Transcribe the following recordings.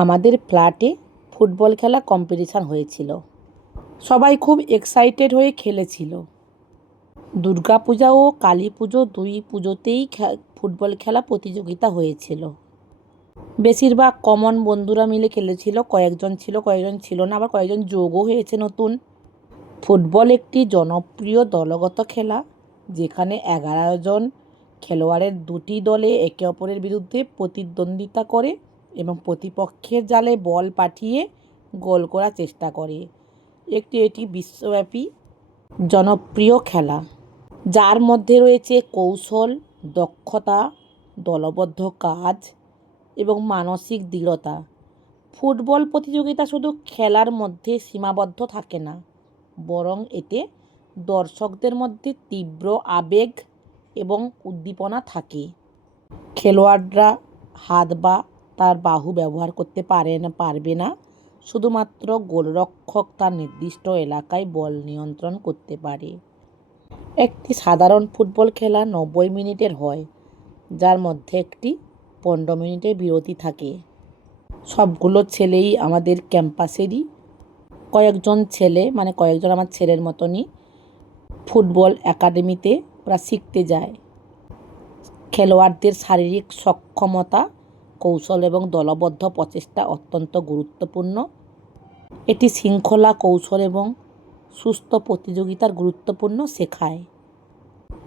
আমাদের ফ্ল্যাটে ফুটবল খেলা কম্পিটিশান হয়েছিল। সবাই খুব এক্সাইটেড হয়ে খেলেছিল। দুর্গা পূজা ও কালী পুজো দুই পুজোতেই ফুটবল খেলা প্রতিযোগিতা হয়েছিল। বেশিরভাগ কমন বন্ধুরা মিলে খেলেছিল, কয়েকজন ছিল কয়েকজন ছিল না, আবার কয়েকজন যোগও হয়েছে নতুন। ফুটবল একটি জনপ্রিয় দলগত খেলা, যেখানে এগারো জন খেলোয়াড়ের দুটি দলে একে অপরের বিরুদ্ধে প্রতিদ্বন্দ্বিতা করে এবং প্রতিপক্ষের জালে বল পাঠিয়ে গোল করার চেষ্টা করে। একটি, এটি বিশ্বব্যাপী জনপ্রিয় খেলা, যার মধ্যে রয়েছে কৌশল, দক্ষতা, দলবদ্ধ কাজ এবং মানসিক দৃঢ়তা। ফুটবল প্রতিযোগিতা শুধু খেলার মধ্যে সীমাবদ্ধ থাকে না, বরং এতে দর্শকদের মধ্যে তীব্র আবেগ এবং উদ্দীপনা থাকে। খেলোয়াড়রা হাত বা তার বাহু ব্যবহার করতে পারে না, পারবে না। শুধুমাত্র গোলরক্ষক তার নির্দিষ্ট এলাকায় বল নিয়ন্ত্রণ করতে পারে। একটি সাধারণ ফুটবল খেলা নব্বই মিনিটের হয়, যার মধ্যে একটি পনেরো মিনিটের বিরতি থাকে। সবগুলো ছেলেই আমাদের ক্যাম্পাসেরই। কয়েকজন ছেলে মানে কয়েকজন আমার ছেলের মতনই ফুটবল একাডেমিতে ওরা শিখতে যায়। খেলোয়াড়দের শারীরিক সক্ষমতা কৌশল এবং দলবদ্ধ প্রচেষ্টা অত্যন্ত গুরুত্বপূর্ণ। এটি শৃঙ্খলা কৌশল এবং সুস্থ প্রতিযোগিতার গুরুত্বপূর্ণ শেখায়।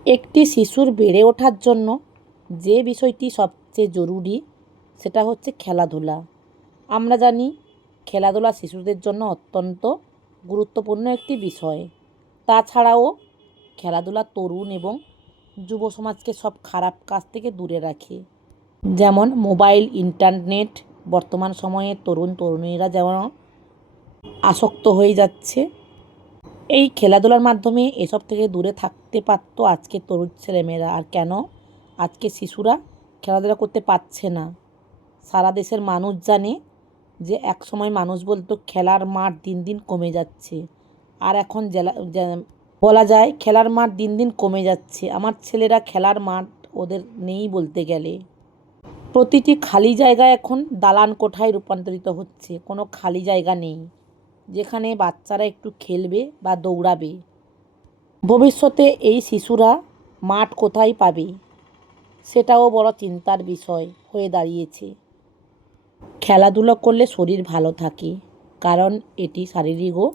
একটি শিশুর বেড়ে ওঠার জন্য যে বিষয়টি সবচেয়ে জরুরি, সেটা হচ্ছে খেলাধুলা। আমরা জানি, খেলাধুলা শিশুদের জন্য অত্যন্ত গুরুত্বপূর্ণ একটি বিষয়। তাছাড়াও, খেলাধুলা তরুণ এবং যুব সমাজকে সব খারাপ কাজ থেকে দূরে রাখে। যেমন মোবাইল, ইন্টারনেট, বর্তমান সময়ে তরুণ তরুণীরা যেমন আসক্ত হয়ে যাচ্ছে। এই খেলাধুলার মাধ্যমে এসব থেকে দূরে থাকতে পারতো আজকের তরুণ ছেলেমেয়েরা। আর কেন? আজকে শিশুরা খেলাধুলা করতে পারছে না। সারা দেশের মানুষ জানে যে এক সময় মানুষ বলতো, খেলার মাঠ দিন দিন কমে যাচ্ছে। আর এখন জেলা বলা যায়, খেলার মাঠ দিন দিন কমে যাচ্ছে। আমার ছেলেরা খেলার মাঠ ওদের নেই বলতে গেলে। প্রতিটি খালি জায়গা এখন দালান কোঠায় রূপান্তরিত হচ্ছে। কোনো খালি জায়গা নেই, যেখানে বাচ্চারা একটু খেলবে বা দৌড়াবে। ভবিষ্যতে এই শিশুরা মাঠ কোথায় পাবে, সেটাও বড় চিন্তার বিষয় হয়ে দাঁড়িয়েছে। খেলাধুলো করলে শরীর ভালো থাকে, কারণ এটি শারীরিক ও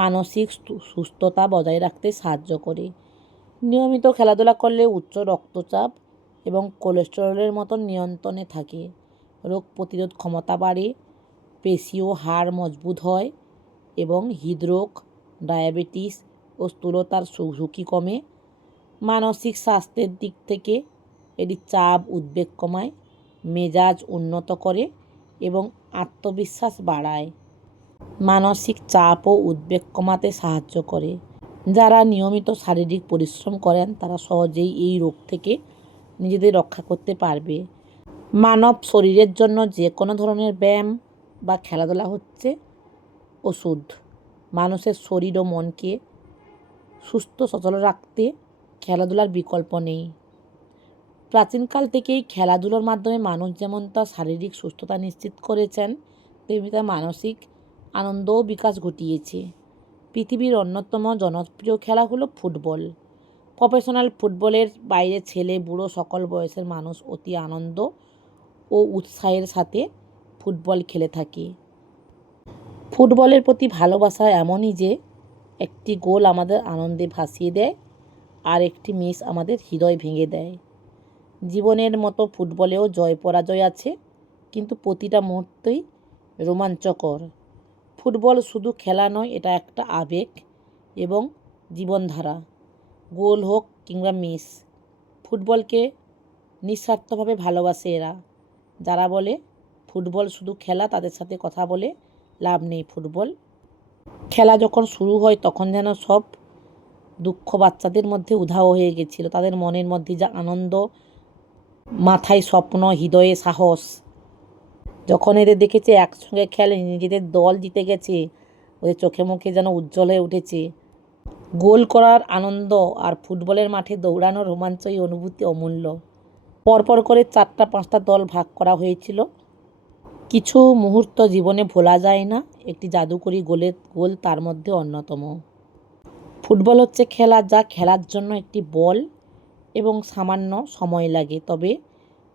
মানসিক সুস্থতা বজায় রাখতে সাহায্য করে। নিয়মিত খেলাধুলা করলে উচ্চ রক্তচাপ এবং কোলেস্টেরলের মতন নিয়ন্ত্রণে থাকে। রোগ প্রতিরোধ ক্ষমতা বাড়ে পেশি ও হাড় মজবুত হয় এবং হৃদরোগ, ডায়াবেটিস ও স্থূলতার ঝুঁকি কমে। মানসিক স্বাস্থ্যের দিক থেকে এটি চাপ, উদ্বেগ কমায়, মেজাজ উন্নত করে এবং আত্মবিশ্বাস বাড়ায়। মানসিক চাপ ও উদ্বেগ কমাতে সাহায্য করে। যারা নিয়মিত শারীরিক পরিশ্রম করেন, তারা সহজেই এই রোগ থেকে নিজেদের রক্ষা করতে পারবে। মানব শরীরের জন্য যে কোনো ধরনের ব্যায়াম বা খেলাধুলা হচ্ছে ওষুধ। মানুষের শরীর ও মনকে সুস্থ, সচল রাখতে খেলাধুলার বিকল্প নেই। প্রাচীনকাল থেকেই খেলাধুলোর মাধ্যমে মানুষ যেমন তার শারীরিক সুস্থতা নিশ্চিত করেছেন, তেমনি তার মানসিক আনন্দও বিকাশ ঘটিয়েছে। পৃথিবীর অন্যতম জনপ্রিয় খেলা হলো ফুটবল। প্রফেশনাল ফুটবলের বাইরে ছেলে, বুড়ো, সকল বয়সের মানুষ অতি আনন্দ ও উৎসাহের সাথে ফুটবল খেলে থাকে। ফুটবলের প্রতি ভালোবাসা এমনই যে, একটি গোল আমাদের আনন্দে ভাসিয়ে দেয় আর একটি মিস আমাদের হৃদয় ভেঙে দেয়। জীবনের মতো ফুটবলেও জয় পরাজয় আছে, কিন্তু প্রতিটা মুহূর্তই রোমাঞ্চকর। ফুটবল শুধু খেলা নয়, এটা একটা আবেগ এবং জীবনধারা। গোল হোক কিংবা মিস, ফুটবলকে নিঃস্বার্থভাবে ভালোবাসে এরা। যারা বলে ফুটবল শুধু খেলা, তাদের সাথে কথা বলে লাভ নেই ফুটবল। খেলা যখন শুরু হয়, তখন যেন সব দুঃখ বাচ্চাদের মধ্যে উধাও হয়ে গেছিল। তাদের মনের মধ্যে যা আনন্দ, মাথায় স্বপ্ন, হৃদয়ে সাহস। যখন এদের দেখেছে একসঙ্গে খেলে, নিজেদের দল জিতে গেছে, ওদের চোখে মুখে যেন উজ্জ্বল হয়ে উঠেছে। গোল করার আনন্দ আর ফুটবলের মাঠে দৌড়ানোর রোমাঞ্চই অনুভূতি অমূল্য। পরপর করে চারটা, পাঁচটা দল ভাগ করা হয়েছিল। কিছু মুহূর্ত জীবনে ভোলা যায় না, একটি জাদুকরী গোলের গোল তার মধ্যে অন্যতম। ফুটবল হচ্ছে খেলা যা খেলার জন্য একটি বল এবং সামান্য সময় লাগে, তবে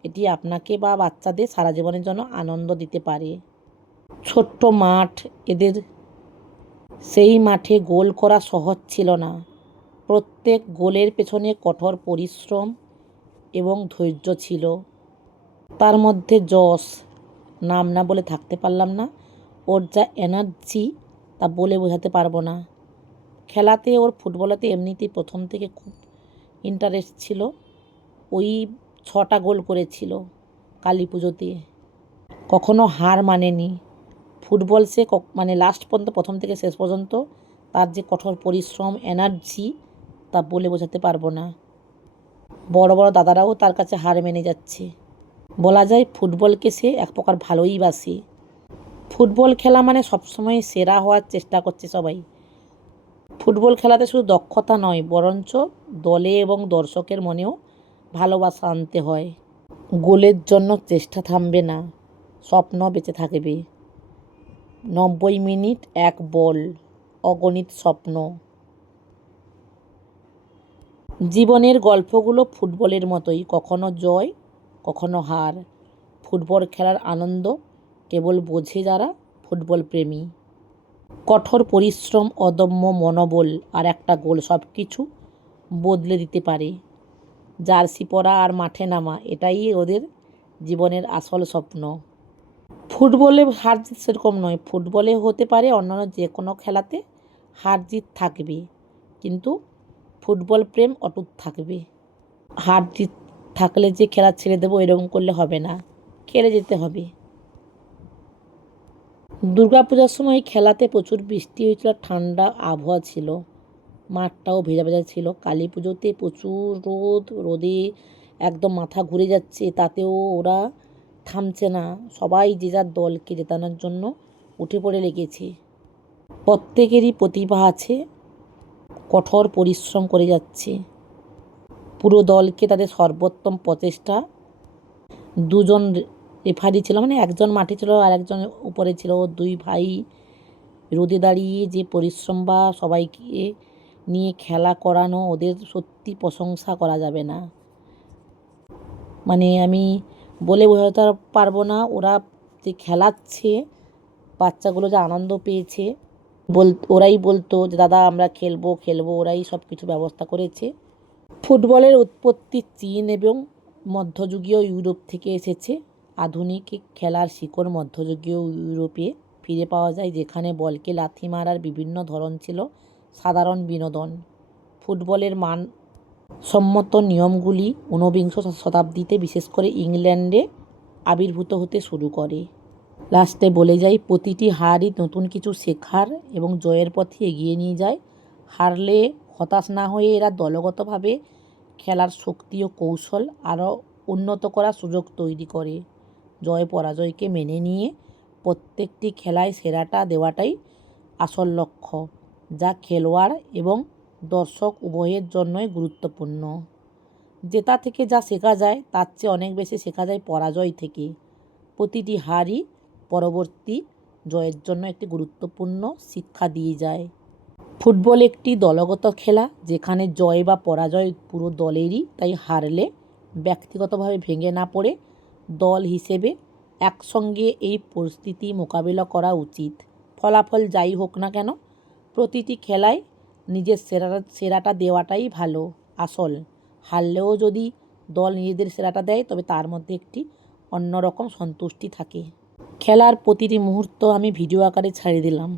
এটি আপনাকে বা বাচ্চাদের সারা জীবনের জন্য আনন্দ দিতে পারে। ছোট্ট মাঠ, এদের সেই মাঠে গোল করা সহজ ছিল না। প্রত্যেক গোলের পেছনে কঠোর পরিশ্রম এবং ধৈর্য ছিল। তার মধ্যে যশ নাম না বলে থাকতে পারলাম না, ওর যা এনার্জি তা বলে বোঝাতে পারব না। খেলাতে ওর ফুটবলেতে এমনিতেই প্রথম থেকে খুব ইন্টারেস্ট ছিল। ওই ছটা গোল করেছিল কালী পুজোতে কখনো হার মানেনি। ফুটবল সে মানে লাস্ট পর্যন্ত, প্রথম থেকে শেষ পর্যন্ত তার যে কঠোর পরিশ্রম এনার্জি তা বলে বোঝাতে পারব না। বড় বড় দাদারাও তার কাছে হার মেনে যাচ্ছে। বলা যায় ফুটবলকে সে এক প্রকার ভালোই বাসে। ফুটবল খেলা মানে সবসময় সেরা হওয়ার চেষ্টা করছে সবাই। ফুটবল খেলাতে শুধু দক্ষতা নয়, বরঞ্চ দলে এবং দর্শকের মনেও ভালোবাসা আনতে হয়। গোলের জন্য চেষ্টা থামবে না, স্বপ্ন বেঁচে থাকবে। নব্বই মিনিট এক বল, অগণিত স্বপ্ন। জীবনের গল্পগুলো ফুটবলের মতোই, কখনো জয়, কখনো হার। ফুটবল খেলার আনন্দ, কেবল বোঝে যারা ফুটবল প্রেমী। কঠোর পরিশ্রম, অদম্য মনোবল আর একটা গোল সব কিছু বদলে দিতে পারে। জার্সি পরা আর মাঠে নামা, এটাই ওদের জীবনের আসল স্বপ্ন। ফুটবলে হার জিত সেরকম নয়। ফুটবলে হতে পারে অন্যান্য যে কোনো খেলাতে হার জিত থাকবে, কিন্তু ফুটবল প্রেম অটুট থাকবে। হার জিত থাকলে যে খেলা ছেড়ে দেবো এরকম করলে হবে না খেলে যেতে হবে। দুর্গাপূজার সময় খেলাতে প্রচুর বৃষ্টি হয়েছিল, ঠান্ডা আবহাওয়া ছিল, মাঠটাও ভেজা ভেজা ছিল। কালী পুজোতে প্রচুর রোদ, রোদে একদম মাথা ঘুরে যাচ্ছে, তাতেও ওরা থামছে না। সবাই যে যার দলকে জেতানোর জন্য উঠে পড়ে লেগেছে। প্রত্যেকেরই প্রতিভা আছে, কঠোর পরিশ্রম করে যাচ্ছে। পুরো দলকে তাদের সর্বোত্তম প্রচেষ্টা। দুজন রেফারি ছিল মানে একজন মাঠে ছিল আর একজন উপরে ছিল। দুই ভাই রোদে দাঁড়িয়ে যে পরিশ্রম বা সবাইকে নিয়ে খেলা করানো, ওদের সত্যি প্রশংসা করা যাবে না। মানে আমি বলে বোঝাতে পারব না। ওরা যে খেলাচ্ছে, বাচ্চাগুলো যে আনন্দ পেয়েছে, বল, ওরাই বলতো যে, দাদা, আমরা খেলব খেলব। ওরাই সব কিছু ব্যবস্থা করেছে। ফুটবলের উৎপত্তি চীন এবং মধ্যযুগীয় ইউরোপ থেকে এসেছে। আধুনিক খেলার শিকড় মধ্যযুগীয় ইউরোপে ফিরে পাওয়া যায়, যেখানে বলকে লাথি মারার বিভিন্ন ধরন ছিল। সাধারণ বিনোদন, ফুটবলের মান সম্মত নিয়মগুলি ঊনবিংশ শতাব্দীতে বিশেষ করে ইংল্যান্ডে আবির্ভূত হতে শুরু করে। লাস্টে বলে যাই প্রতিটি হারই নতুন কিছু শেখার এবং জয়ের পথে এগিয়ে নিয়ে যায়। হারলে হতাশ না হয়ে এরা দলগতভাবে খেলার শক্তি ও কৌশল আরও উন্নত করার সুযোগ তৈরি করে। জয় পরাজয়কে মেনে নিয়ে প্রত্যেকটি খেলায় সেরাটা দেওয়াটাই আসল লক্ষ্য, যা খেলোয়াড় এবং দর্শক উভয়ের জন্যই গুরুত্বপূর্ণ। জেতা থেকে যা শেখা যায়, তার চেয়ে অনেক বেশি শেখা যায় পরাজয় থেকে। প্রতিটি হারই পরবর্তী জয়ের জন্য একটি গুরুত্বপূর্ণ শিক্ষা দিয়ে যায়। ফুটবল একটি দলগত খেলা, যেখানে জয় বা পরাজয় পুরো দলেরই, তাই হারলে ব্যক্তিগতভাবে ভেঙে না পড়ে দল হিসেবে একসঙ্গে এই পরিস্থিতি মোকাবিলা করা উচিত। ফলাফল যাই হোক না কেন, প্রতিটি খেলায় নিজের সেরা সেরাটা দেওয়াটাই ভালো আসল। হারলেও যদি দল নিজেদের সেরাটা দেয়, তবে তার মধ্যে একটি অন্যরকম সন্তুষ্টি থাকে। খেলার প্রতিটি মুহূর্ত আমি ভিডিও আকারে ছাড়িয়ে দিলাম।